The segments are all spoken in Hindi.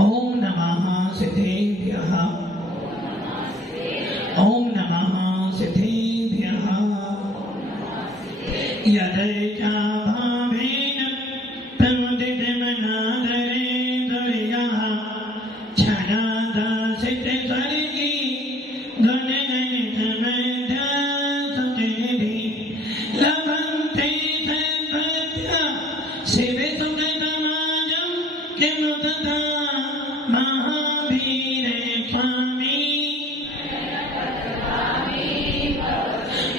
ओम नमः सिद्धेभ्यः। ओम नमः सिद्धेभ्यः। यदैका भावेन प्रमुदितमनादरेन्द्रियः क्षणादासितसर्गी गुणगणितमध्यासुतेभिः लभन्ते सर्वत्र शिवसुखसमाजं किमुतथा महावीरे स्वामी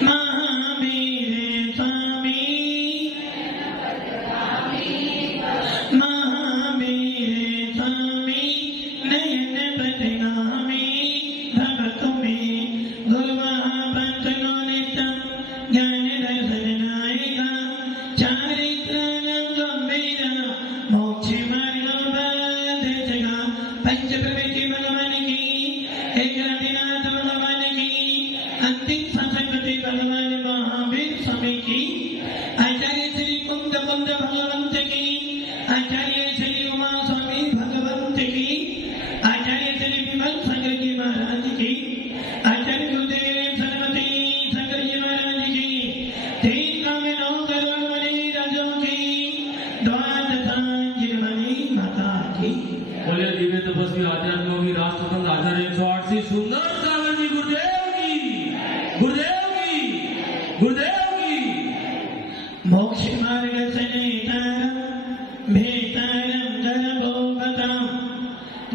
महावीरे स्वामी महावीरे स्वामी नयन प्रतिगामी भवतु मे गुरुवः पंचनो नित्यं ज्ञान दर्शननायिका चारित्राणं गंभीरा मोक्ष मार्गोपदेशका पंच प्रवृत्ति भगवान की एकनाथ भगवान की अंतिम सत्संगति भगवान महावीर स्वामी की आचार्य श्री कुंद भगवंत की आचार्य श्री उमा स्वामी भगवंत की आचार्य श्री विमल शंकर जी महाराज की आचार्य गुरुदेव सरस्वती शंकर जी महाराज की तीन कामनों करोड़मणि राजों की द्वादशांजलि माता की बोले दिव्य तपस्वी आध्यात्म योगी राष्ट्रसंत आचार्य 108 से सुंदर सागर जी गुरुदेव की गुरुदेव की गुरुदेव की मोक्ष मार्ग सनेतारं भेतारं गर्भोपतां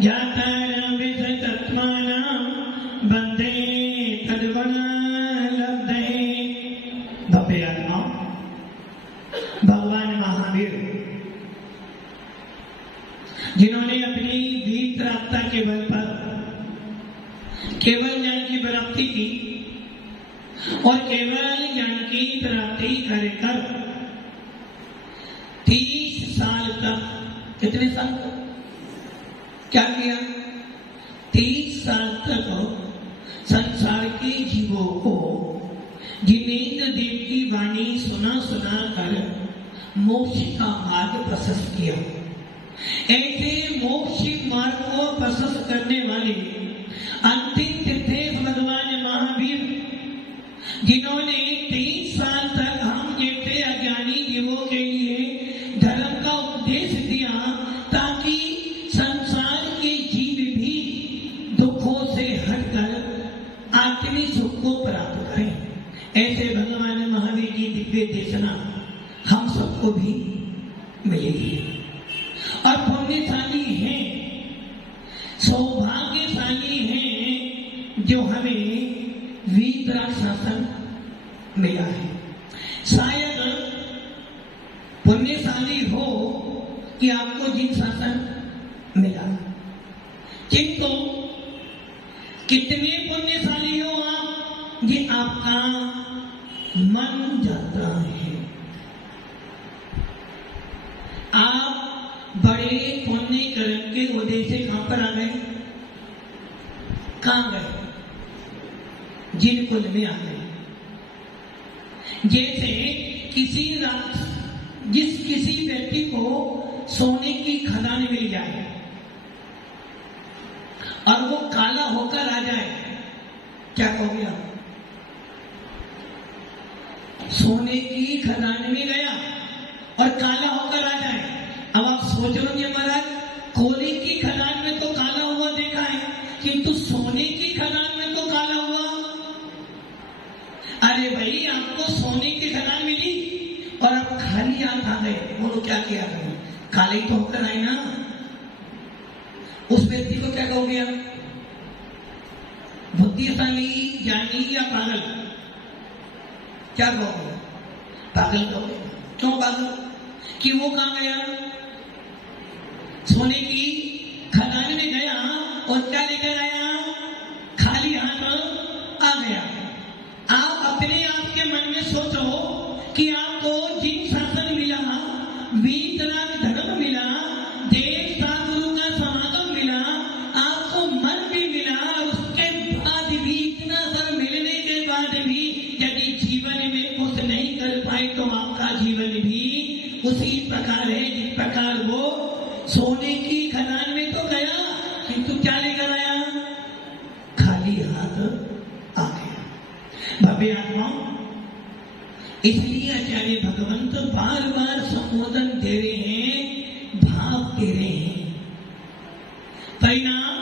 ज्ञातारं विषयतत्त्वानां वन्दे तद्गुणलब्धे। भव्य आत्मा भगवान महावीर जिन्होंने अपनी वीर प्राप्तता के बल पर केवल ज्ञान की प्राप्ति की और केवल ज्ञान की प्राप्ति कर 30 साल तक, कितने साल तक क्या किया? 30 साल तक संसार के जीवों को जिनेन्द्र देव की वाणी सुना कर मोक्ष का मार्ग प्रशस्त किया। ऐसे मोक्ष मार्ग को प्रशस्त करने वाले अंतिम तीर्थेश भगवान महावीर जिन्होंने 30 साल तक हम जैसे अज्ञानी जीवों के लिए धर्म का उपदेश दिया ताकि संसार के जीव भी दुखों से हटकर आत्मिक सुख को प्राप्त करें। ऐसे भगवान महावीर की दिव्य देशना हम सबको भी मिलेगी और पुण्यशाली हैं, सौभाग्यशाली हैं जो हमें वीतराग शासन मिला है। शायद पुण्यशाली हो कि आपको जिन शासन मिला, किंतु कितने पुण्यशाली हो आप, ये आपका मन जाता है। आप बड़े पुण्य कर्म के उदय से कहां पर आ गए? कहां गए? जिन कुल में आ गए। जैसे किसी व्यक्ति को सोने की खदान मिल जाए और वो काला होकर आ जाए, क्या कहोगे आप? सोने की खदान में गया और काला होकर आ जाए। अब आप सोच रहे होंगे महाराज, कोयले की खदान में तो काला हुआ देखा है, किंतु सोने की खदान में तो काला हुआ। अरे भाई, आपको सोने की खदान मिली और आप खाली हाथ आ गए, बोलो क्या किया? काले ही तो होकर आए ना। उस व्यक्ति को क्या कहोगे आप? बुद्धिशाली, ज्ञानी या पागल? क्या कहोगे? पागल कहोगे। क्यों पागल? कि वो कहां गया? सोने की खदान में गया और क्या लेकर आया? खाली हाथ आ गया। आप अपने आप के मन में सोचो कि आपको जिन शासन मिला, वीतराग धर्म मिला, देवता गुरु का समागम मिला, आपको मन भी मिला, उसके बाद भी इतना सब मिलने के बाद भी यदि जीवन में कुछ नहीं कर पाए तो आपका जीवन भी उसी प्रकार है जिस प्रकार वो सोने की खदान में तो गया, किंतु क्या लेकर आया? खाली हाथ आ गया। भव्य आत्मा, इसलिए आचार्य भगवंत बार बार संबोधन दे रहे हैं, भाव दे रहे हैं, परिणाम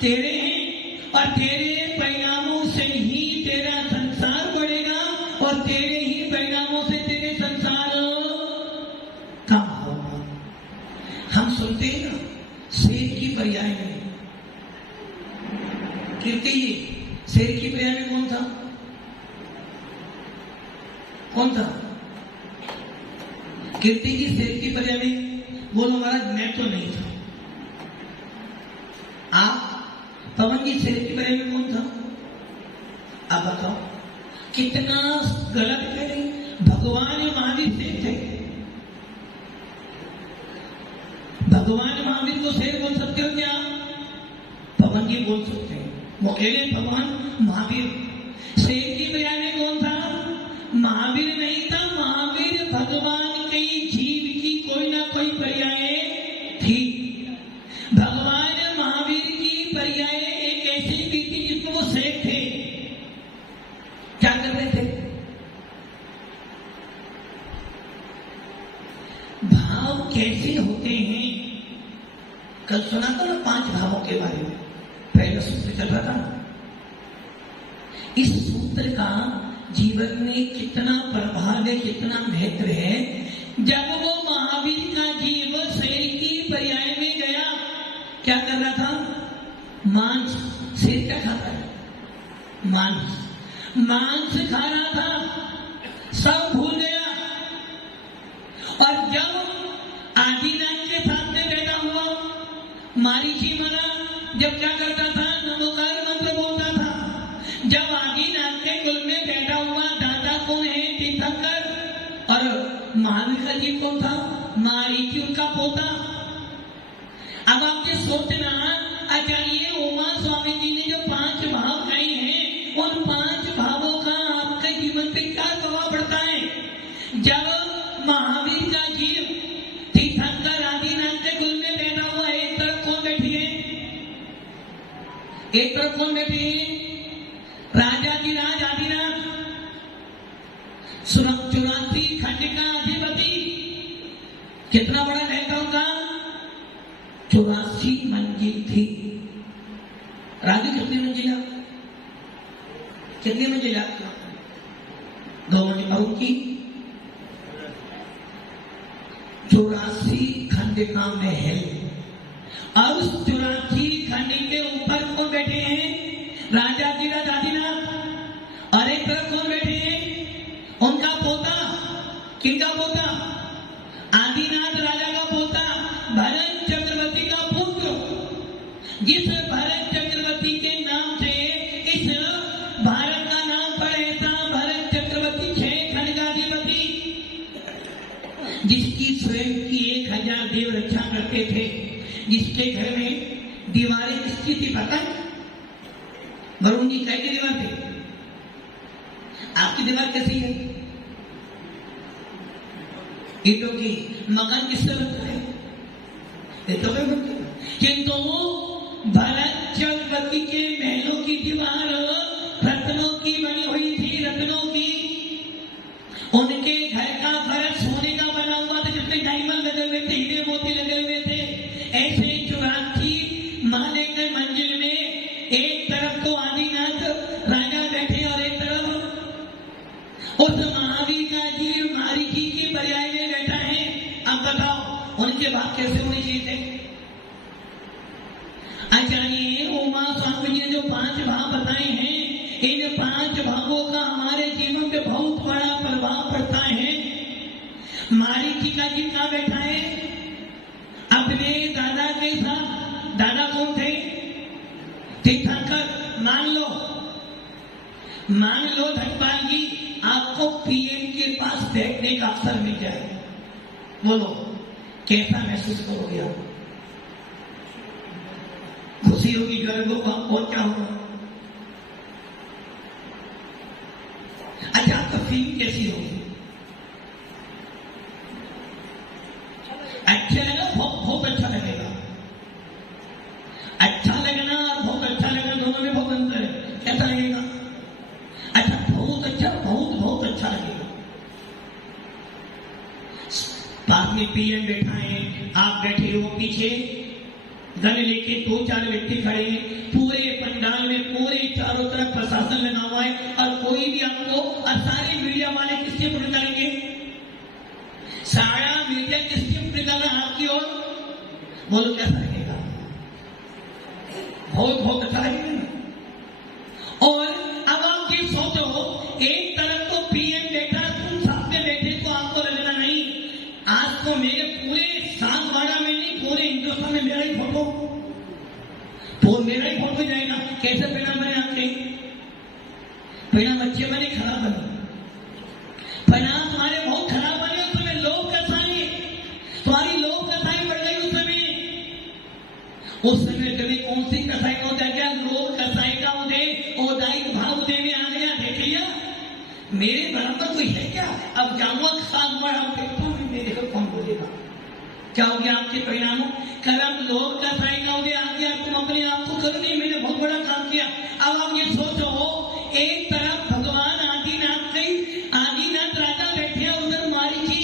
तेरे हैं और तेरे परिणामों से ही तेरा संसार बढ़ेगा और तेरे ही परिणामों से तेरे संसार का होगा। हम सुनते हैं ना शेर की पर्याय में, कीर्ति जी शेर की पर्याय में कौन था? कौन था? कीर्ति जी शेर की पर्याय में बोलो महाराज। मैं तो नहीं था। आप पवन जी शेर की पर्याय में कौन था? आप बताओ कितना गलत कह रही। भगवान महावीर शेर थे। भगवान महावीर को शेर बोल सकते हो क्या? पवन जी बोल सकते हैं। वो अकेले भगवान महावीर। शेर की पर्याय में कौन था? महावीर नहीं था। महावीर भगवान के जीव की कोई ना कोई पर्याय थी। भगवान महावीर की पर्याय एक ऐसी भी थी जिसमें वो शेर थे। क्या कर रहे थे? भाव कैसे होते हैं? कल सुना था ना 5 भावों के बारे में, पहला सूत्र चल रहा था। इस सूत्र का जीवन में कितना प्रभाव है, कितना महत्व है। जब वो महावीर का जीव शेर की पर्याय में गया, क्या कर रहा था? मांस। शेर क्या खाता है? मांस। मांस खा रहा था, सब भूल गया। और जब आदिनाथ के सामने बैठा हुआ मारीची मरा, जब क्या करता था? नमोकार मंत्र बोलता था। जब आदिनाथ के कुल में बैठा हुआ दादा कौन है? तीर्थंकर। और महावीर का जीव कौन था? मारीची, उनका पोता। अब आपके सोचना, आचार्य उमा स्वामी जी ने जो 5 भाव कहे हैं, उन 5 भावों का आपके जीवन पे क्या प्रभाव पड़ता है? जब महावीर का जीव तीर्थंकर आदिनाथ के कुल में बैठा हुआ, एक तरफ कौन बैठी है? एक तरफ कौन बैठी है? राजाधिराज आदिनाथ, 84 खंड का अधिपति। कितना बड़ा महल था उनका? 84 मंजिल थी। राजू कितनी मंजिला? कितनी मंजिला? 2 मंजिल। और उनकी 84 खंड का महल। और उस 84 खंड के ऊपर कौन बैठे हैं? राजा धीरज आदिनाथ। और एक तरफ कौन बैठे हैं? उनका पोता। किनका पोता? आदिनाथ राजा का पोता, भरत चक्रवर्ती का पुत्र। जिस भरत चक्रवर्ती के नाम से इस भारत का नाम पड़े था, भरत चक्रवर्ती 6 खंड का अधिपति, जिसकी स्वयं की 1000 देव रक्षा करते थे, जिसके घर में दीवारें किसकी थी पता है? वरुण जी कैसी दीवार थी? आपकी दीवार कैसी है? ईंटों की। मकान किससे बनता है? ईंटों पे बनता है। किंतु भरत चक्रवर्ती के महलों की दीवार रत्नों की बनी हुई थी, रत्नों की। उनके घर का फर्श सोने का बना हुआ था, जिसमें डायमंड लगे हुए थे, हीरे मोती लगे हुए थे। ऐसे 84 माले के मंजिल में एक तरफ तो आदिनाथ राजा बैठे और एक तरफ उस महावीर का जीव मारीची की पर्याय में बैठा है। अब बताओ उनके भाव कैसे होने चाहिए थे? आचार्य उमा स्वामी जी ने जो 5 भाव बताए हैं, इन 5 भावों का हमारे जीवन पे बहुत बड़ा प्रभाव पड़ता है। मारीची का जीव कहाँ बैठा है? अपने दादा के साथ। दादा कौन थे? तीर्थंकर। मान लो धनपाल जी आपको पीएम के पास बैठने का अवसर मिल जाए, बोलो कैसा महसूस करोगे आप? खुशी होगी, गर्व होगा, और क्या होगा? अच्छा, आपका फीलिंग कैसी होगी? अच्छा लगा? बहुत अच्छा लगेगा। सामने पीएम बैठा है, आप बैठे हो, पीछे गन लेके 2-4 व्यक्ति खड़े हैं, पूरे पंडाल में पूरे चारों तरफ प्रशासन लगा हुआ है और कोई भी आपको, और सारे मीडिया वाले किसके ऊपर निकालेंगे? सारा मीडिया किसके ऊपर निकालना आपकी ओर? बोलो कैसा लगेगा? बहुत बहुत अच्छा लगेगा। और अब आप ये सोचो, एक तरफ तो पीएम बैठा, तुम सामने बैठे, तो आपको लगना नहीं आज तो मेरे पूरे सागवाड़ा में नहीं, पूरे हिंदुस्तान में मेरा ही फोटो, तो मेरा ही फोटो जाएगा। कैसे परिणाम बने आपके? परिणाम अच्छे बने, खराब बने? परिणाम तुम्हारे बहुत खराब बने। उस समय लोक कथाएं, तुम्हारी लोक कथाएं बढ़ गई। उस समय कभी कौन सी कथाएं होता क्या? लोक कथाएं का उदय औदायिक भाव उदय में आ गया। देख लिया, मेरे बराबर कोई है क्या? अब जाऊंगा साथ बढ़ा देखता हूं, मेरे को कौन बोलेगा? क्या हो गया आपके परिणामों? कर्म लोक कथाएं का उदय आ गया। तुम अपने आप को करो नहीं, मैंने बहुत बड़ा काम किया। अब आप ये सोचो, एक तरफ भगवान आदिनाथ राजा बैठे, उधर मारीची,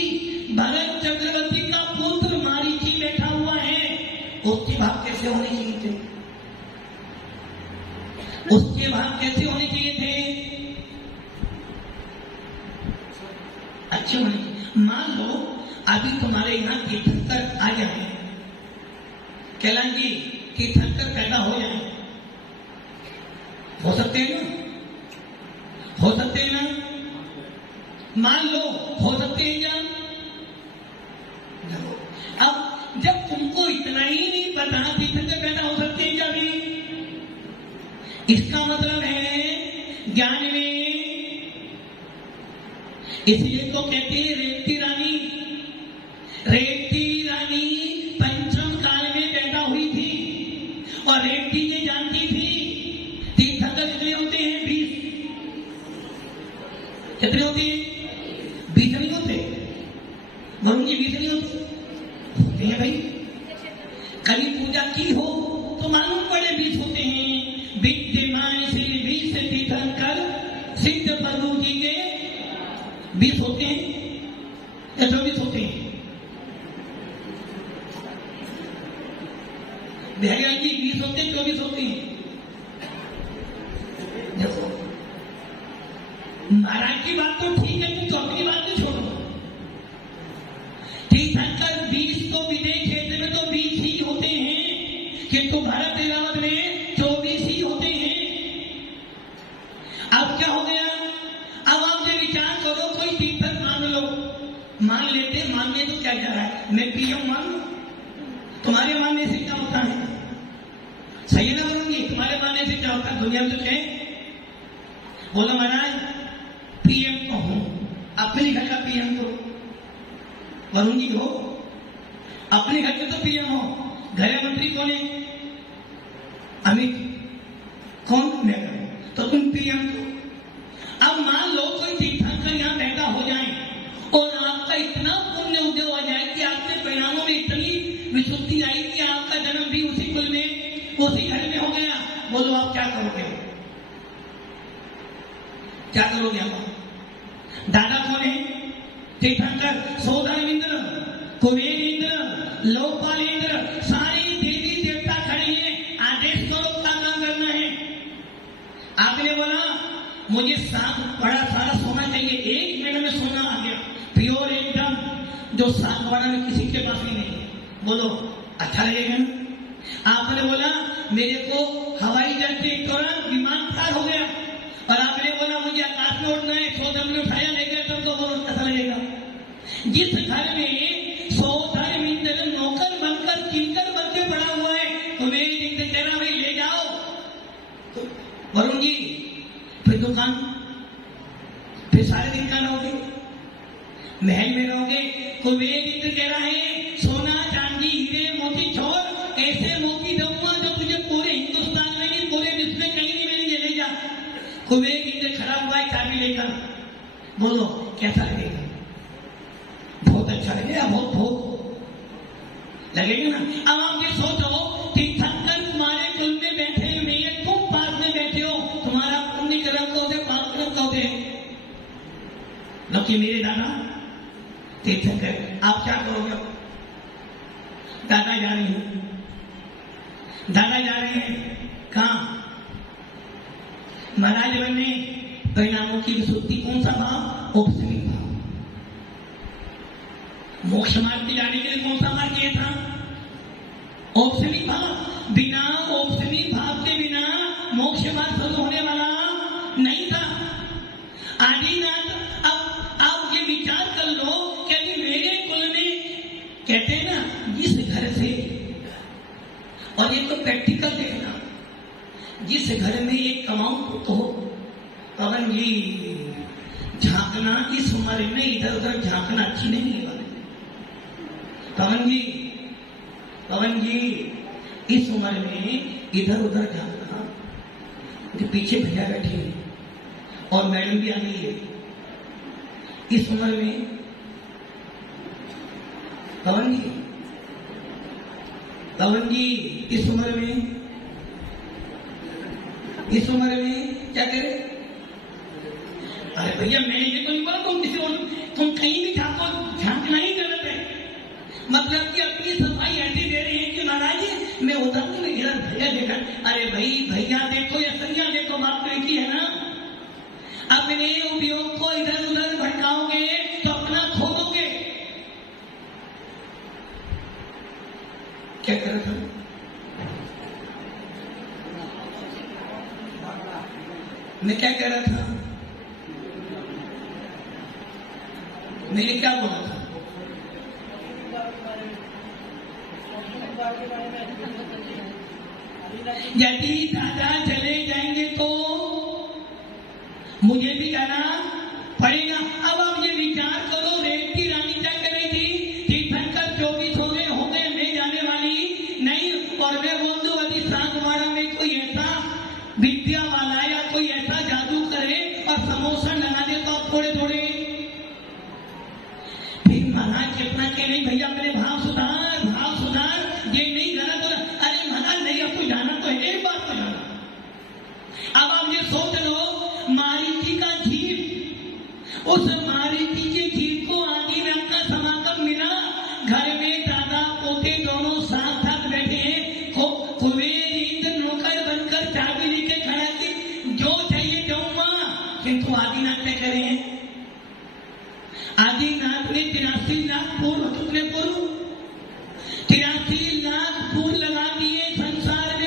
भरत चक्रवर्ती का पुत्र मारीची बैठा हुआ है। उसके भाव कैसे होने चाहिए थे? उसके भाव कैसे होने चाहिए थे? अच्छे होने चाहिए। मान लो अभी तुम्हारे यहाँ तीर्थंकर आ जाए, कैलाश जी तीर्थंकर पैदा हो जाए, हो सकते हैं ना? हो सकते हैं ना? मान लो हो सकते हैं क्या? अब जब तुमको इतना ही नहीं पता तीर्थंकर पैदा हो सकते हैं क्या? भी इसका मतलब है ज्ञान में, इसलिए तो कहते हैं रेवती रानी, रेवती रानी पंचम काल में पैदा हुई थी और रेवती ये जानती थी तीर्थंकर कितने होते हैं? 20। कितने होते हैं? 20 नहीं होते? वरुण जी 20 नहीं होते? होते हैं भाई। कभी पूजा की हो तो मालूम पड़े 20 होते हैं। विद्यमान श्री 20 तीर्थंकर सिद्ध प्रभु जी के 20 होते हैं या 24 होते हैं? बहरियाल जी 20 होते हैं, 24 होते हैं? देखो, महाराज की बात तो ठीक है, तुम तो अपनी बात तो छोड़ो। तीर्थंकर 20 तो विदेश क्षेत्र में तो 20 ही होते हैं, किंतु भारत इलावत में 24 ही होते हैं। अब क्या हो गया? अब आप ये विचार करो, कोई तीर्थंकर मान लो, मान लेते, मानने तो क्या जा रहा है? मैं पीएम मान लू, तुम्हारे मानने से क्या होता है? सही ना बोलूंगी? तुम्हारे मानने से क्या होता है? दुनिया में तो क्या बोलो महाराज, पीएम तो हूं, अपने घर का पीएम तो वरुण जी हो, अपने घर के तो पीएम हो। गृह मंत्री कौन है? अमित। कौन? मैं करूं, तो तुम पीएम तो। अब मान लो कोई तीर्थंकर यहां पैदा हो जाए और आपका इतना पुण्य उदय हो जाए कि आपके परिणामों में इतनी विशुद्धि आई कि आपका जन्म भी उसी कुल में, उसी घर में हो गया। बोलो आप क्या करोगे? क्या करोगे आप? दादा कौन है? तीर्थंकर, सोधन इंद्र, कुबेर इंद्र, लोकपाल इंद्र, सारी देवी देवता खड़े हैं। आदेश करो क्या काम करना है। आपने बोला मुझे बड़ा सारा सोना चाहिए, 1 महीने में सोना आ गया, प्योर एकदम, जो सागवाड़ा में किसी के पास भी नहीं है। बोलो अच्छा लगेगा ना? आपने बोला मेरे को हवाई जहाज के दौरान विमान पार हो गया और आपने बोला मुझे आकाश में उड़ना है, 100 धर्म में उठाया ले गया, तब तो बोलो कैसा लगेगा? जिस घर में 100 धर्म इंद्र नौकर बनकर किंकर बन के पड़ा हुआ है, तो मेरी इंद्र कह रहा भाई ले जाओ, तो वरुण जी फिर दुकान, फिर सारे दिन का रहोगे, महल में रहोगे। कुबेर इंद्र कह रहा है सोना चांदी हीरे मोती छोड़, ऐसे मोती दूंगा जो तुझे पूरे हिंदुस्तान में नहीं, पूरे विश्व में कहीं नहीं मिलेंगे, ले जा। कुबेर इंद्र खड़ा हुआ है चाबी लेकर। बोलो कैसा लगेगा? बहुत अच्छा लगेगा, बहुत बहुत लगेगा ना? अब आप ये सोचो, तीर्थंकर तुम्हारे कुल में बैठे हुए हैं, तुम पास में बैठे हो, तुम्हारा पुण्य कर्म को दे, पाप कर्म को दे। कि मेरे दादा तीर्थंकर आप क्या करोगे? दादा जा रही हैं, दादा जा रहे हैं कहाँ? महाराज बने परिणामों की विशुद्धि। कौन सा भाव? औपसमी भाव। मोक्ष मार्ग पे जाने के लिए कौन सा मार्ग ये था? औपसमी भाव। बिना औपसमी भाव के बिना मोक्ष मार्ग शुरू होने वाला नहीं था। आदिनाथ अब ये विचार कर लो कि अभी मेरे कुल में, कहते हैं ना, जिस घर से, और ये तो प्रैक्टिकल देखना, जिस घर में एक कमाऊ तो पवन जी झांकना इस उम्र में इधर उधर झांकना अच्छी नहीं है। पवन जी इस उम्र में इधर उधर झांकना, उनके पीछे भैया बैठे हैं और मैडम भी आ गई है इस उम्र में। पवन जी इस उम्र में क्या करे? अरे भैया मैं ये तो नहीं बोला तुम किसी और, तुम कहीं भी झांको, झांकना ही गलत है। मतलब कि अपनी सफाई ऐसी दे रही है कि महाराज मैं उधर हूं, इधर भैया देखा। अरे भाई भैया देखो या सैया देखो, बात तो एक ही है ना। अपने उपयोग को इधर उधर भटकाओगे तो अपना खो दोगे। क्या कर रहा था? मैं क्या कह रहा था? मैंने क्या बोला था? यदि दादा चले जाएंगे तो मुझे भी जाना पड़ेगा। अब आप ये विचार करो, रेत की रानी क्या कर रही थी? तीर्थंकर 24 हो गए, मैं जाने वाली नहीं। और मैं बोल दूं यदि सागवाड़ा में कोई ऐसा विद्या वाला या कोई ऐसा जादू करे और समोसा लगा दे तो आप थोड़े थोड़े। फिर महाराज कितना के नहीं भैया मेरे भाव सुधार, ये नहीं गलत हो रहा। अरे महाराज नहीं, आपको जाना तो है, एक बात तो जाना। अब आप ये सोच लो, मारीची का जीव, उस मारीची के जीव को आदिनाथ का समागम मिला। घर में दादा पोते दोनों साथ साथ बैठे हैं। कुबेर इंद्र नौकर बनकर चाबी लेके खड़ा की, जो चाहिए दूंगा। किंतु आदिनाथ क्या करे हैं? आदिनाथ ने 83 लाख पूर्व, कितने पूर्व? 83 लाख पूर्व लगा दिए। संसार में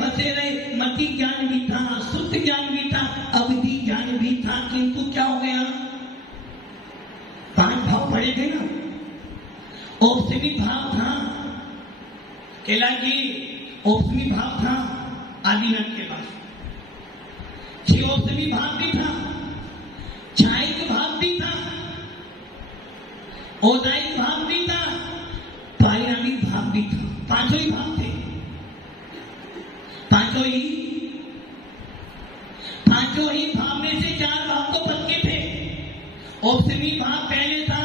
फंसे रहे, मति ज्ञान भी था, शुद्ध ज्ञान भी था, अवधि ज्ञान भी था। किंतु क्या हो गया? 5 भाव पड़े थे ना। औपसमी भाव था, केला जी औपसमी भाव था आदिनाथ के पास। छियोपसमी भाव भी था, छायिक भाव भी था, औदायिक भाव भी था, पारिणामिक भाव भी था। 5 ही भाव थे, 5 ही भाव में से 4 भाव तो पक्के थे। औपसमी भाव पहले था,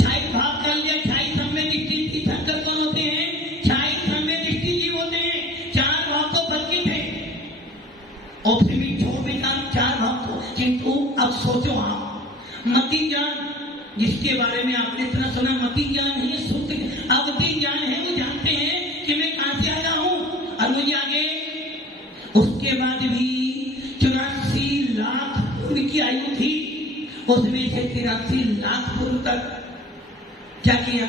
छायिक भाव कर लिया। छायिक सम्य दृष्टि तीर्थंकर कौन होते हैं? छायिक सम्य दृष्टि जीव होते हैं। 4 भाव तो पक्के थे। औपसमी छोड़ देता 4 भाव को। किंतु अब सोचो आप, मति ज्ञान जिसके बारे में आपने इतना सुना, मति ज्ञान है, शुद्ध अवधि ज्ञान है। वो जानते हैं कि मैं कहां से आया हूं और मुझे आगे। उसके बाद भी 84 लाख पूर्व की आयु थी, उसमें से 83 लाख पूर्व तक क्या किया?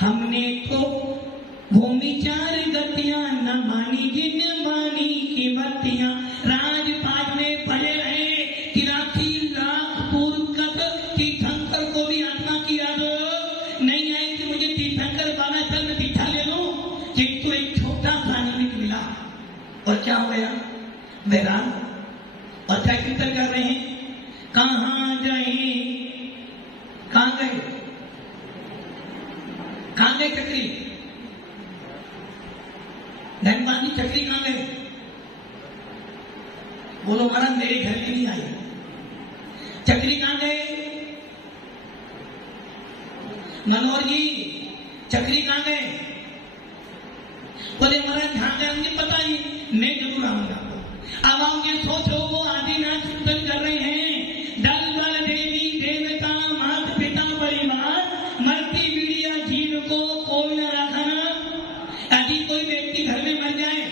हमने तो भूमिचार गतियां न मानी, जिन मानी की बत्तियां। राजपाट में पड़े रहे 83 लाख पूर्व तक। तीर्थंकर को भी आत्मा की याद नहीं आई कि मुझे तीर्थंकर बाना चल में दीक्षा ले लो। किंतु एक छोटा सा निमित्त मिला और क्या हो गया? बैराम। और क्या कीर्तन कर रहे हैं? कहां गए? चक्री? धनबाद की चक्री कहां गए? बोलो महाराज मेरे घर में नहीं आई। चक्री कहां गए? मनोहर जी चक्री कहां गए? बोले हमारा ध्यान है, मुझे पता ही, मैं जरूर आऊंगा। अब आप ये सोचो, वो आदिनाथ चिंतन कर रहे हैं, दल दल देवी देवता माता पिता परिवार मरती पीढ़िया जीव को कोई न रखना। यदि कोई व्यक्ति घर में मर जाए,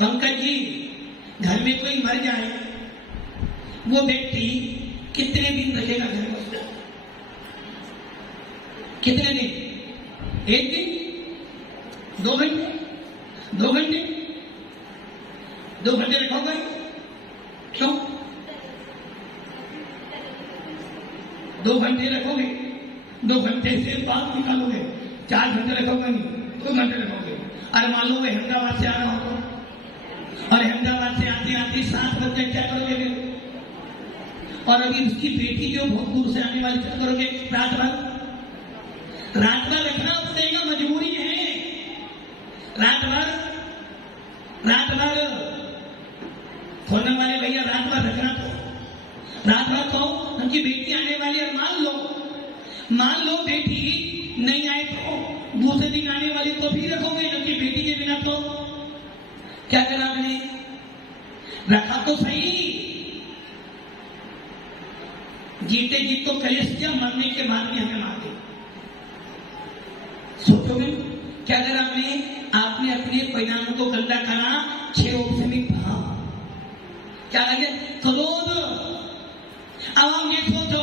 पंकज जी घर में कोई मर जाए, वो व्यक्ति कितने दिन रखेगा घर में उसका? कितने दिन? एक दिन? 2 घंटे? 2 घंटे? 2 घंटे रखोगे? क्यों 2 घंटे रखोगे? 2 घंटे से बाद निकालोगे, 4 घंटे रखोगे नहीं, 2 घंटे रखोगे। अरे मान लो वो अहमदाबाद से आ रहा हो, और अहमदाबाद से आते आते 7 बज जाए, क्या करोगे फिर? और अभी उसकी बेटी जो बहुत दूर से आने वाली, क्या करोगे? रात भर रखना पड़ेगा, मजबूरी है। रात भर खोलने वाले भैया, रात भर रखना, तो रात भर तो उनकी बेटी आने वाली है। मान लो बेटी नहीं आए तो दूसरे दिन आने वाली को भी रखोगे, उनकी बेटी के बिना तो क्या करा आपने? रखा तो सही, जीते जीत तो कलेश किया, मरने के बाद भी हमें मार दी। सोचोगे क्या अगर आपने अपने परिणामों को गंदा करा? 6 औपचारिक भाव, क्या लगे? क्रोध। अब हम ये सोचो,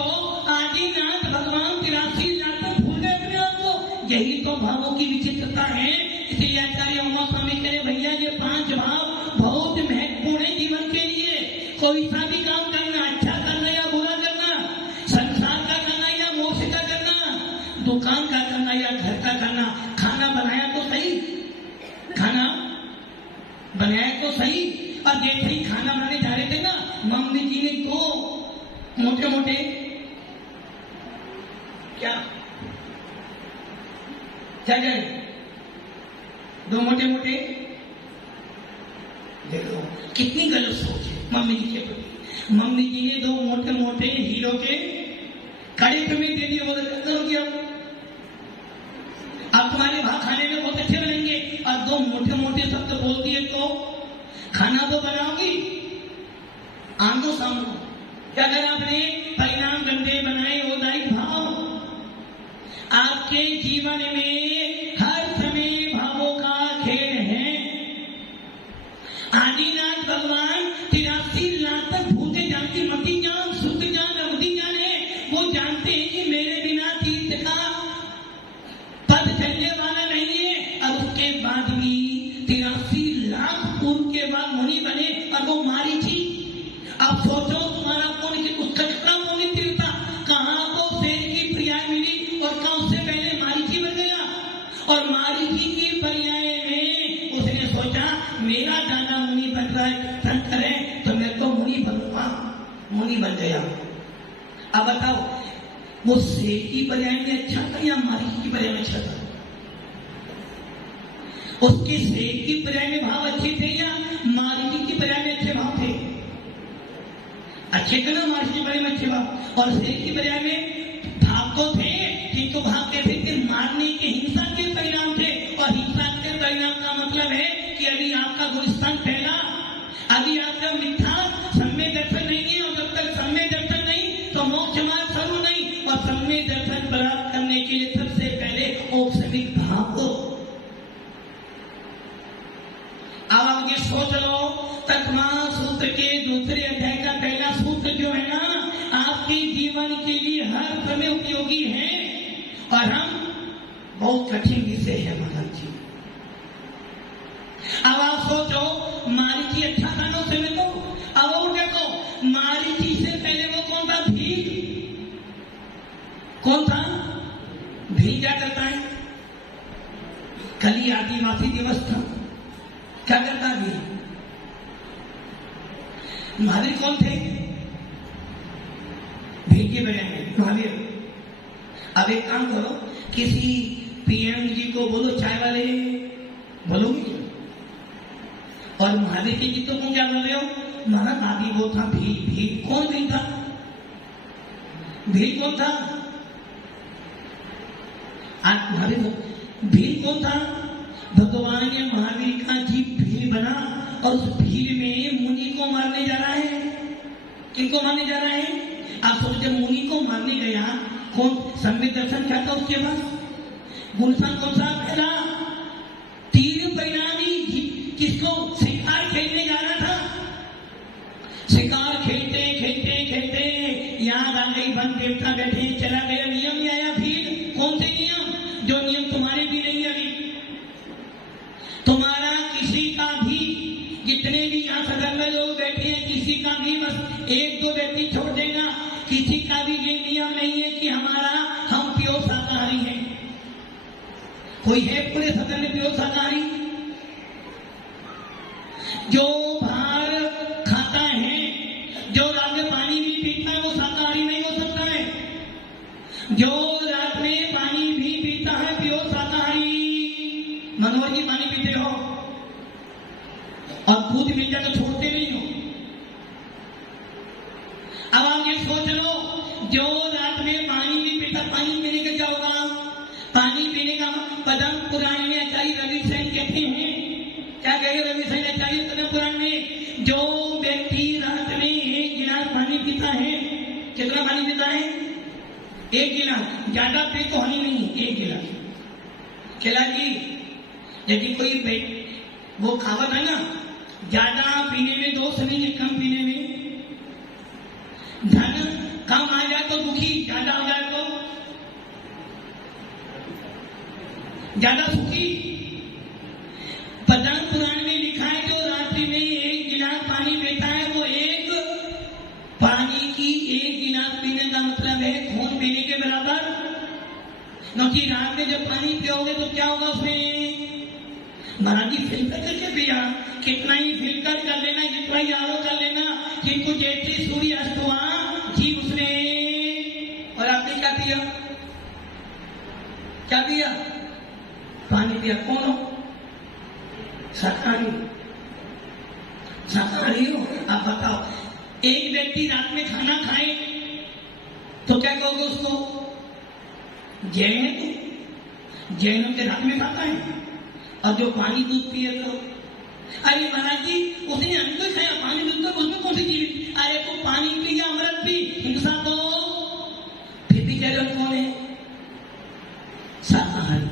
आदिनाथ भगवान 83 लाख तक भूल गए अपने आप को। यही तो भावों की विचित्रता है। इसलिए आचार्य उमा स्वामी कहे भैया ये 5 भाव बहुत महत्वपूर्ण है जीवन के लिए। कोई सा भी काम करना, अच्छा करना या बुरा करना, संसार का करना या मोक्ष का करना, दुकान का करना या घर का करना, खाना बनाया तो सही, खाना बनाया तो सही। और जैसे ही खाना बनाने जा रहे थे ना, मम्मी जी ने 2 मोटे मोटे क्या गए, 2 मोटे मोटे, देखो कितनी गलत सोच है मम्मी जी के प्रति। मम्मी जी ने 2 मोटे मोटे हीरो के कड़े तुम्हें दे दिए, बोले करोगे अब तुम्हारे भाग खाने में बहुत अच्छे बनेंगे। और 2 मोटे मोटे शब्द बोल दिए तो खाना तो बनाओगी, आंखों सामने। क्या अगर आपने परिणाम गंदे बनाए, ओदाई भाव। आपके जीवन में हर समय भावों का खेल है। आदिनाथ भगवान 83 लाख तक भूते जानती, मती जान, शुद्ध जान, अवधि जान है। वो जानते हैं कि मेरे बिना तीर्थ का पद चलने वाला नहीं है। अब उसके बाद भी 83 लाख पूर्व के बाद मुनि बने, और वो मारीची। अब सोचो तुम्हारा पुण्य उसका कितना पवित्र था। कहाँ को शेर की पर्याय मिली और कहाँ उससे पहले मारीची बन गया। और मारीची की पर्याय में उसने सोचा मेरा दादा मुनि बन रहा है, शंकर है, तो मैं तो मुनि बनूंगा, मुनि बन गया। अब बताओ वो शेर की पर्याय में अच्छा था या मारीची की पर्याय में अच्छा था? उसके शेर की पर्याय में भाव अच्छे थे या मारीची की पर्याय में अच्छे भाव थे? अच्छे थे ना मारीची की पर्याय में अच्छे भाव। और शेर की पर्याय में भाव तो थे, किंतु भाव कैसे थे? मारने के, हिंसा के परिणाम थे। और हिंसा के परिणाम का मतलब है कि अभी आपका गुलिस्तान फैला, अभी आपका मिथ्या सम्य दर्शन नहीं है। और जब तक सम्य दर्शन नहीं तो मोक्ष मार्ग सर्व नहीं। और सम्य दर्शन प्राप्त करने के लिए सबसे पहले औपचारिक भाव को। अब आप ये सोच लो, तकमा सूत्र के दूसरे अध्याय का पहला सूत्र जो है ना, आपके जीवन के लिए हर समय उपयोगी है। और हम बहुत कठिन विषय है महाराज जी। अब आप सोचो मारीची अच्छा था ना उस समय तो। अब और देखो मारीची से पहले वो कौन था? भील। कौन था? भील क्या करता है? कल ही आदिवासी दिवस था, क्या करता भी? महावीर कौन थे? भील के बड़े हैं महावीर। अब एक काम करो, किसी पीएम जी को बोलो चाय वाले, बोलोगे क्या? और महावीर जी तो तुम क्या बोल रहे हो? महाराज आदि वो था भील। भील कौन भील था? भील कौन था? आज महावीर भील कौन था? भगवान ने महावीर का जीव भील बना और उस भील में मुनि को मारने जा रहा है। किनको मारने जा रहा है? आप सोच, जब मुनि को मारने गया, कौन सम्यक दर्शन क्या था उसके पास? गुलशन कौन सा पहला? तीर परिणामी। किसको? शिकार खेलने जा रहा था। शिकार खेलते खेलते खेलते याद आ गई, वन देवता बैठे, चला गया, नियम ले आया भील। कौन से नियम? जो नियम तुम्हारे भी नहीं अभी। तुम्हारा किसी का भी, जितने भी यहाँ सदन में लोग बैठे हैं, किसी का भी बस एक दो व्यक्ति छोड़ देगा, किसी का भी ये नियम नहीं है कि हम प्योर शाकाहारी हैं। कोई है पूरे सदन में प्योर शाकाहारी? जो बाहर खाता है, जो रात में पानी भी पीता है, वो शाकाहारी नहीं हो सकता है। जो रात में पानी भी पीता है, प्योर शाकाहारी। मनोहर जी पानी पीते हो और दूध मिल जाए तो छोड़ते नहीं हो। अब आप ये सोच लो, जो रात में पानी भी पीता, पानी पीने का क्या होगा? पानी पीने का पदम पुराण में आचार्य रवि सेन कहते हैं, क्या कहे रवि सेन आचार्य पदम पुराण में, जो व्यक्ति रात में 1 गिलास पानी पीता है, कितना पानी पीता है? 1 गिलास, ज्यादा पे तो हानि नहीं, 1 गिलास। चला जी, यदि कोई वो कहावत है ना, ज्यादा पीने में दोष नहीं है, कम पीने में धन कम आ जाए तो दुखी, ज्यादा हो जाए तो ज्यादा सुखी। पद्म पुराण में लिखा है, जो रात्रि में 1 गिलास पानी पीता है, वो एक पानी की 1 गिलास पीने का मतलब है खून पीने के बराबर। क्योंकि रात में जब पानी पियोगे तो क्या होगा उसमें? महाराज जी फिल्टर करके पिया, कितना ही फिल्टर कर लेना, जितना ही आरो कर लेना, किंतु जैसे सूर्य अस्त हुआ जीव उसने, और आपने क्या पिया? क्या पिया? पानी पिया। कौन हो? शाकाहारी। शाकाहारी हो? आप बताओ, एक व्यक्ति रात में खाना खाए तो क्या कहोगे उसको? जैन है तू? जैनों के रात में खाता है, और जो पानी दूध पिए तो अरे महाराज जी उसने हमको खाया पानी दूध, तो उसमें कौन सी चीज? अरे तो पानी पी या अमृत पी, हिंसा तो फिर भी कह रहे कौन है? शाकाहारी।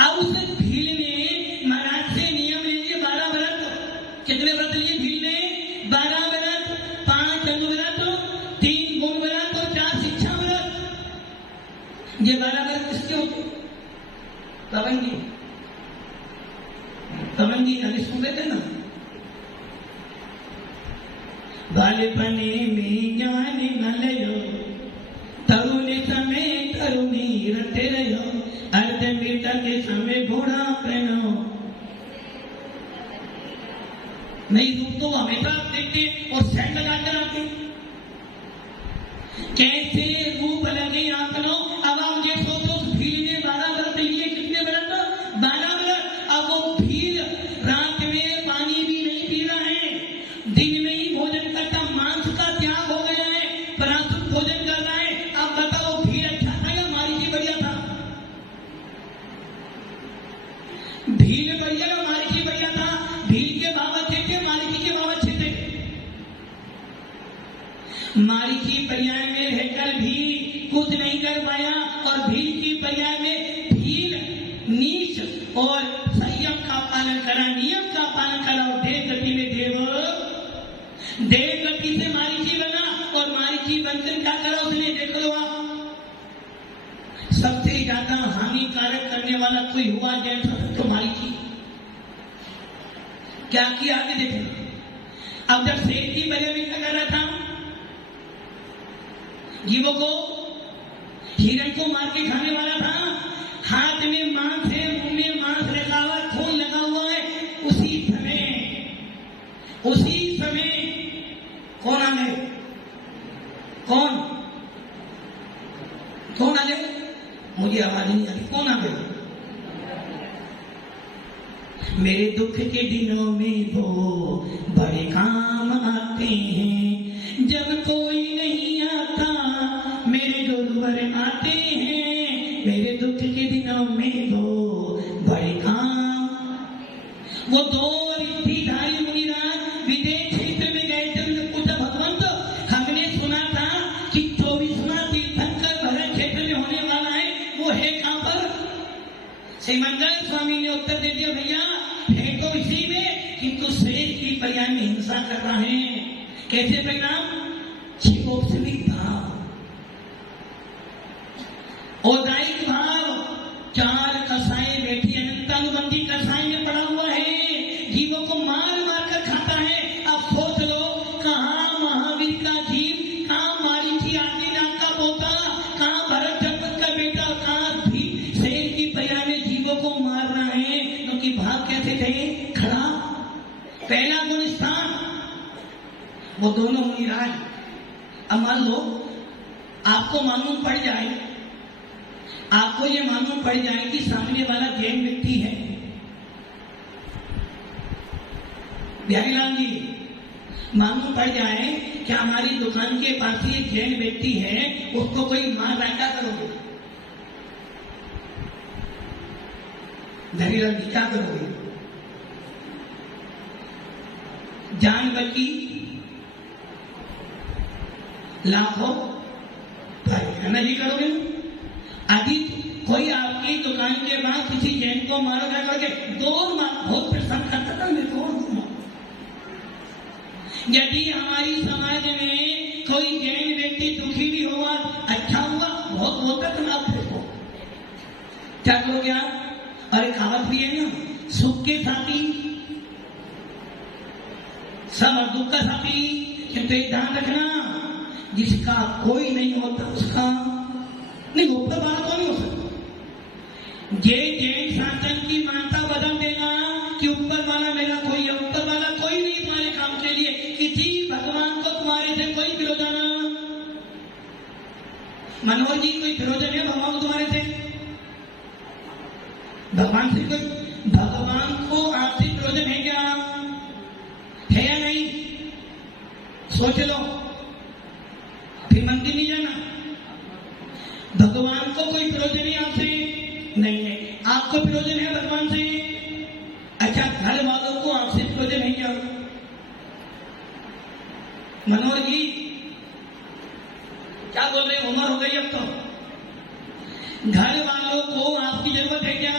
अब उस भील ने महाराज से नियम ले लिए 12 व्रत। कितने व्रत लिए भील ने? 12 व्रत, 5 अंग व्रत, 3 गुण व्रत और 4 शिक्षा व्रत। ये 12 व्रत किसके होते? पवन जी अभी सुन लेते ना। बालपने में ज्ञान न लयो, तरुण समय तरुणी रटे रहो, अर्ध मृत के समय घोड़ा पहनो। नहीं रूप तो हमेशा आप देखते और सेट लगा कर आते, कैसे रूप लगे आप लोग। अब आप ये सोचो, भील ने 12 व्रत लिए। कितने व्रत? 12 व्रत। अब वो भील रात में पानी भी नहीं पी रहा है, दिन में ही भोजन करता, मांस का त्याग हो गया है, प्रातः भोजन कर रहा है। अब बताओ भील अच्छा था या मारीची बढ़िया था? भील बढ़िया या मारीची बढ़िया था? भील के भाव अच्छे थे, मारीची के भाव अच्छे थे। मारीची पर्याय में रहकर भी कुछ नहीं कर पाया, और भील की पर्याय में भील नीच और संयम का पालन करा, नियम का पालन करा, और देव गति में देव गति से मारीची बना, और मारीची बनकर क्या करा उसने? देख लो आप, सबसे ज्यादा हानिकारक करने वाला कोई हुआ जैन तो मारीची। क्या किया आगे देखो। अब जब शेर की वजह में क्या कर रहा था? जीवों को, हिरण को मार के खाने वाला था, हाथ में मांस है, मुंह में मांस लगा हुआ, खून लगा हुआ है। उसी समय कौन आ गए? कौन आ गए? मुझे आवाज नहीं आती। कौन आ गए? मेरे दुख के दिनों में वो बड़े काम आते हैं, जब कोई नहीं आता मेरे गुरुवर आते हैं। मेरे दुख के दिनों वो दो रिद्धिधारी मुनिराज विदेश क्षेत्र में गए थे। उन्होंने पूछा, भगवंत हमने सुना था कि 24वां तीर्थंकर भरत क्षेत्र में होने वाला है, वो है कहां पर? श्रीमंगल स्वामी ने उत्तर दे दिया, भैया है तो इसी में, किंतु शेष की पर्याय में हिंसा कर रहा है। कैसे परिणाम? शिवोपसमिक भाव, औदायिक भाव, 4 कसाई बैठी अनंतानुबंधी कसाई में पड़ा हुआ है, जीवों को मार मार कर खाता है। अब सोच लो, कहां महावीर का जीव, कहां मारीची आदिनाथ का पोता, कहां भरत जनपद का बेटा, कहां भी शेर की पर्याय में जीवों को मार रहा है। क्योंकि भाव कैसे थे? खड़ा। पहला गुण स्थान, वो दोनों मुनिराज। अब मान लो आपको मालूम पड़ जाए, आपको ये मालूम पड़ जाए कि सामने वाला जैन व्यक्ति है। बिहारीलाल जी, मालूम पड़ जाए कि हमारी दुकान के पास ही एक जैन व्यक्ति है, उसको कोई मार रहा है, क्या करोगे? बिहारीलाल जी क्या करोगे? जान बची लाखों नहीं करोगे। अभी कोई आपकी दुकान के बाद किसी जैन को मारो, क्या करोगे? दौड़ मार। बहुत प्रसन्न करता था मैं, दौड़ मार। यदि हमारी समाज में कोई जैन व्यक्ति दुखी भी हुआ, अच्छा हुआ, बहुत बोलता था, आप देखो क्या करोगे आप? अरे कहावत भी है ना, सुख के साथी सब और दुख का साथी। किंतु एक ध्यान रखना, जिसका कोई नहीं होता उसका नहीं, ऊपर वाला तो नहीं हो सकता। ये जैन शासन की मान्यता बदल देना कि ऊपर वाला मेरा कोई है, ऊपर वाला कोई नहीं तुम्हारे काम के लिए। किसी भगवान को तुम्हारे से कोई विरोधन, मनोहर जी कोई विरोधन है भगवान को तुम्हारे से? भगवान से कोई, भगवान को आपसे विरोधन है क्या? है या नहीं? सोच लो, फिर मंदिर नहीं जाना। भगवान को कोई विरोध नहीं आपसे? नहीं है। आपको विरोध है भगवान से? अच्छा, घर वालों को आपसे विरोध नहीं क्या? मनोहर जी क्या बोल रहे? उम्र हो गई अब तो। घर वालों को आपकी जरूरत है क्या?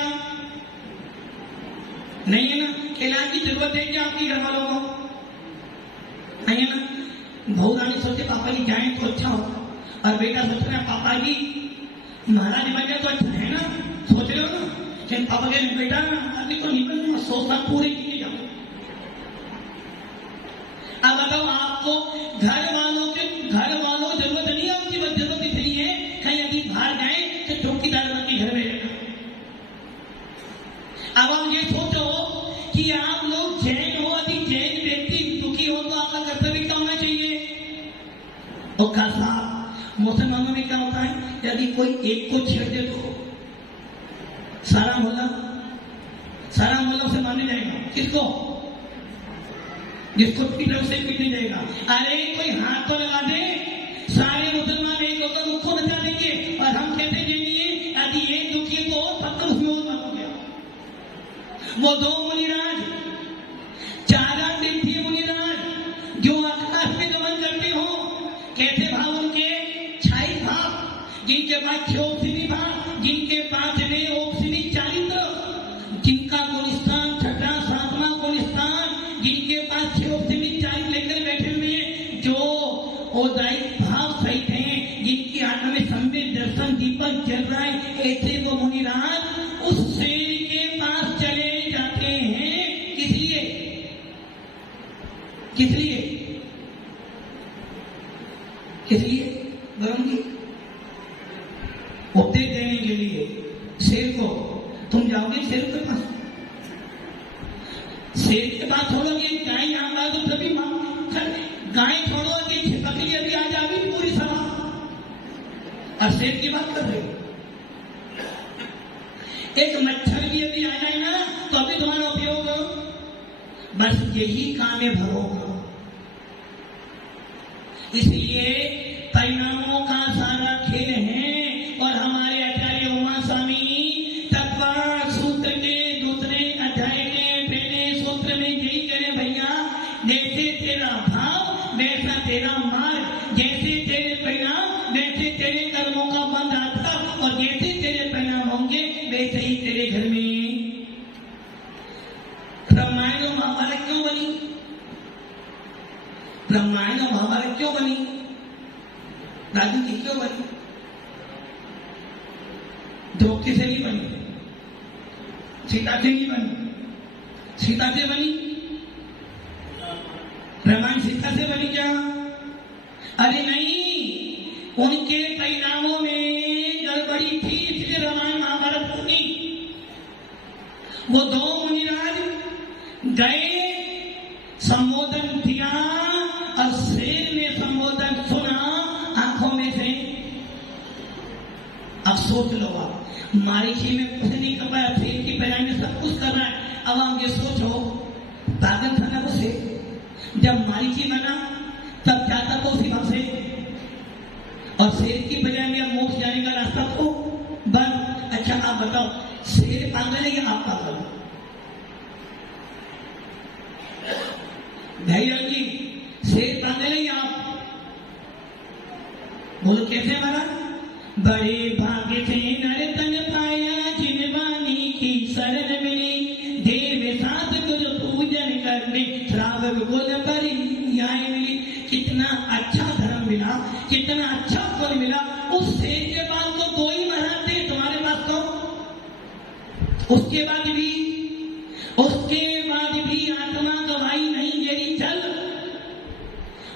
नहीं है ना। खिलाने की जरूरत है क्या आपकी घर वालों को? नहीं है ना। बहू रानी सोचते पापा जी जाए तो अच्छा हो, और बेटा सोच रहा है पापा जी महाराज बन गया तो अच्छा है ना। सोच रहे हो ना कि पापा के बेटा अभी तो निकल 100 साल पूरे किए जाओ। अब बताओ, आपको घर वालों को जरूरत नहीं है, उनकी जरूरत इसलिए है कहीं यदि बाहर जाए तो चौकीदार बन के घर में रहना। अब आप ये सोचो कि आप लोग जैन हो, यदि जैन व्यक्ति दुखी हो तो आपका कर्तव्य क्या होना चाहिए? और खासा मुसलमानों में क्या होता है, यदि कोई एक को छेड़ दे तो सारा मोहल्ला उसे मारने जाएगा। किसको? जिसको पीटे उसे पीटने जाएगा। अरे कोई हाथ तो लगा दे, सारे मुसलमान एक होकर उसको बचा देंगे। और हम कहते जाएंगे यदि एक दुखी को तब तक उसमें और मार गया। वो दो मुनिराज, 4 दिव्य मुनिराज जो आकाश में गमन करते हो, कैसे भाव उनके? छाई भाव, जिनके पास क्षोभसिनी भाव, जिनके पास में ओपसिनी चारित्र, जिनका गुण स्थान 6वां 7वां गुण स्थान, जिनके पास क्षोभसिनी चारित्र लेकर बैठे हुए हैं, जो औदायिक भाव सहित हैं, जिनकी आत्मा में संवेद दर्शन दीपक जल रहा है, ऐसे वो मुनिराज उस शेर के पास चले जाते हैं। किस लिए? किस लिए? किस लिए? वरुण जी, उपदेश देने के लिए। शेर को तुम जाओगे शेर के पास, शेर के पास छोड़ोगे, गाय यहां आ तो तभी गाय छोड़ोगे, छिपक के अभी आ जाएगी पूरी सभा, और शेर की बात कर रहे हो। एक मच्छर भी यदि आ जाए ना तो अभी तुम्हारा उपयोग हो। बस यही काम है भरोगा। इसलिए परिणामों का सारा खेल है। और हमारे आचार्य उमा स्वामी तत्व सूत्र के 2 अध्याय के पहले जैसे तेरा भाव वैसा तेरा मार्ग, जैसे तेरे परिणाम वैसे तेरे कर्मों का बंध आता, और जैसे तेरे परिणाम होंगे वैसे ही तेरे घर में। रामायण और महाभारत क्यों बनी? रामायण और महाभारत क्यों बनी? राजू जी क्यों बनी? द्रौपदी से नहीं बनी, सीता से नहीं बनी। सीता से बनी? रामायण सीता से बनी क्या? अरे नहीं, उनके परिणामों में गड़बड़ी थी, इसलिए रामायण महाभारत बनी। वो दो मुनिराज गए, संबोधन दिया, और शेर ने संबोधन सुना आंखों में से। अब सोच लो, आप मारीची में कुछ नहीं कर पाया, शेर की पहचान में सब कुछ कर रहा है। अब आप ये सोचो, पागल था ना वो शेर, जब मारीची बना तब जाता तो उसी भाव से, और शेर की बजाय में अब मोक्ष जाने का रास्ता तो बंद। अच्छा आप बताओ, शेर पागल है या आप पागल? भैया जी, शेर पागल है या आप? बोलो कैसे मारा? बड़े भाग्य से नर तन पाया, जिन वाणी की शरण मिली, देव साथ गुरु पूजन करने, श्रावक कुल पर न्याय मिली। कितना अच्छा धर्म मिला, कितना अच्छा फल मिला। उस शेर के बाद तो दो ही महाराज थे तुम्हारे पास, तो उसके बाद भी आत्मा गवाही नहीं मेरी चल,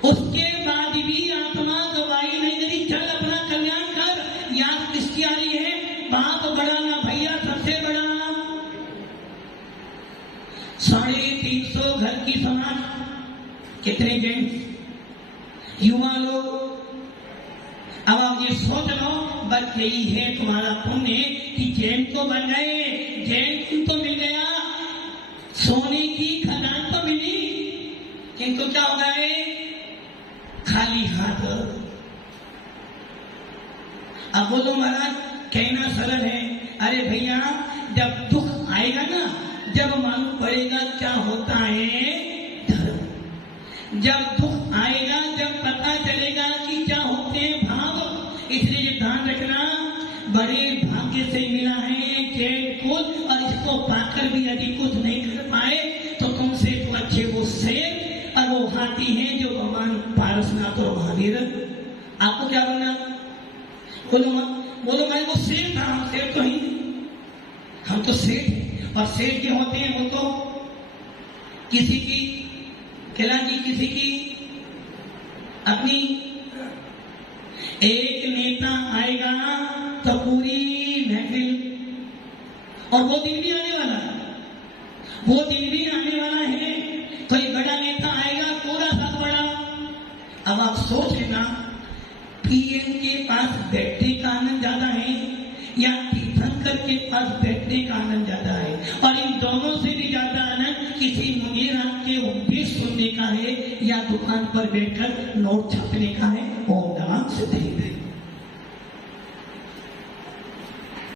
उसके बाद भी आत्मा गवाही नहीं मेरी चल, अपना कल्याण कर। याद किसकी आ रही है? बाप बड़ा ना भैया सबसे बड़ा। 350 घर की समाज, कितने जेंट्स, युवा लोग। अब आप ये सोच लो, बस यही है तुम्हारा पुण्य कि जैन तो बन गए, जैन तो मिल गया, सोने की खदान तो मिली, किंतु क्या हो गए? खाली हाथ। अब बोलो महाराज, कहना सरल है। अरे भैया, जब दुख आएगा ना, जब मालूम पड़ेगा क्या होता है धर्म। जब दुख आएगा, जब पता चलेगा कि क्या होते हैं भाव। इसलिए ये ध्यान रखना, बड़े भाग्य से मिला है जैन कुल, और इसको पाकर भी यदि कुछ नहीं कर पाए तो तुमसे तो अच्छे वो शेर और वो हाथी हैं जो भगवान पारसनाथ और महावीर। आपको क्या बनना? बोलो मैं वो शेर था, हम शेर तो ही, हम तो शेर हैं। और शेर के होते हैं वो तो किसी की खिलाड़ी, किसी की अपनी। एक नेता आएगा तो पूरी महफिल, और वो दिन भी आने वाला है, वो दिन भी आने वाला है। कोई बड़ा नेता आएगा, पूरा सब बड़ा। अब आप सोच लेना, पीएम के पास बैठने का आनंद ज्यादा है या तीर्थंकर के पास बैठने का आनंद ज्यादा है? और इन दोनों से भी ज्यादा आनंद किसी मुनीराम के उपदेश सुनने का है या दुकान पर बैठकर नोट छापने का है? ओम नमः शिवाय।